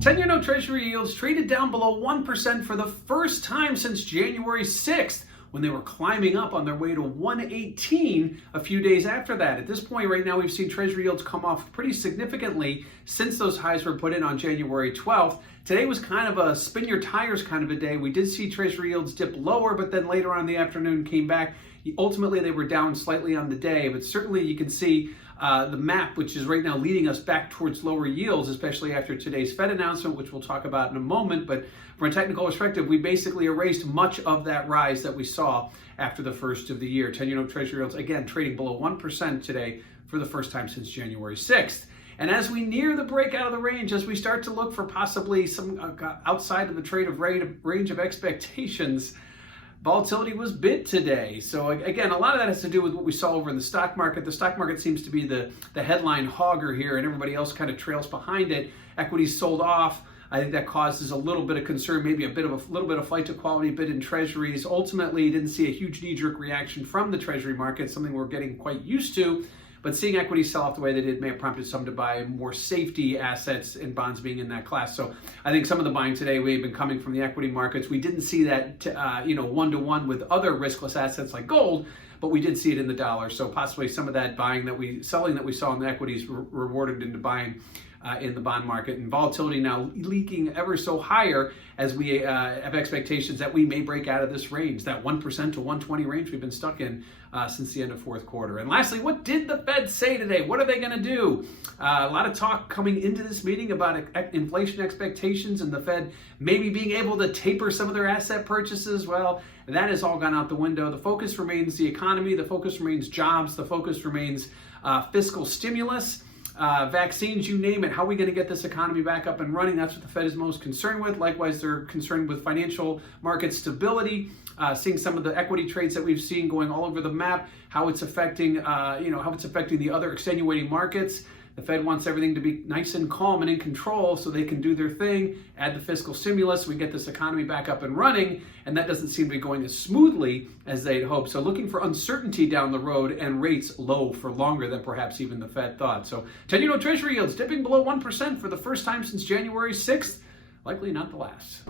10-year note Treasury yields traded down below 1% for the first time since January 6th, when they were climbing up on their way to 118 a few days after that. At this point right now, we've seen Treasury yields come off pretty significantly since those highs were put in on January 12th. Today was kind of a spin your tires kind of a day. We did see Treasury yields dip lower, but then later on in the afternoon came back. Ultimately, they were down slightly on the day, but certainly you can see the map, which is right now leading us back towards lower yields, especially after today's Fed announcement, which we'll talk about in a moment. But from a technical perspective, we basically erased much of that rise that we saw after the first of the year. 10-year note Treasury yields, again, trading below 1% today for the first time since January 6th. And as we near the breakout of the range, as we start to look for possibly some outside of the trade of range of expectations, volatility was bid today. So again, a lot of that has to do with what we saw over in the stock market. The stock market seems to be the headline hogger here, and everybody else kind of trails behind it. Equities sold off. I think that causes a little bit of concern, maybe a little bit of flight to quality bid in treasuries. Ultimately, you didn't see a huge knee-jerk reaction from the treasury market, something we're getting quite used to. But seeing equities sell off the way they did may have prompted some to buy more safety assets and bonds being in that class. So I think some of the buying today may have been coming from the equity markets. We didn't see that one-to-one with other riskless assets like gold, but we did see it in the dollar. So possibly some of that selling that we saw in the equities rewarded into buying in the bond market, and volatility now leaking ever so higher as we have expectations that we may break out of this range, that 1% to 120 range we've been stuck in since the end of fourth quarter. And lastly, what did the Fed say today? What are they going to do? A lot of talk coming into this meeting about inflation expectations and the Fed maybe being able to taper some of their asset purchases. Well, that has all gone out the window. The focus remains the economy. The focus remains jobs. The focus remains fiscal stimulus. Vaccines, you name it. How are we going to get this economy back up and running? That's what the Fed is most concerned with. Likewise, they're concerned with financial market stability, seeing some of the equity trades that we've seen going all over the map, how it's affecting, the other extenuating markets. The Fed wants everything to be nice and calm and in control so they can do their thing, add the fiscal stimulus, we get this economy back up and running, and that doesn't seem to be going as smoothly as they'd hoped. So looking for uncertainty down the road and rates low for longer than perhaps even the Fed thought. So 10-year note Treasury yields dipping below 1% for the first time since January 6th, likely not the last.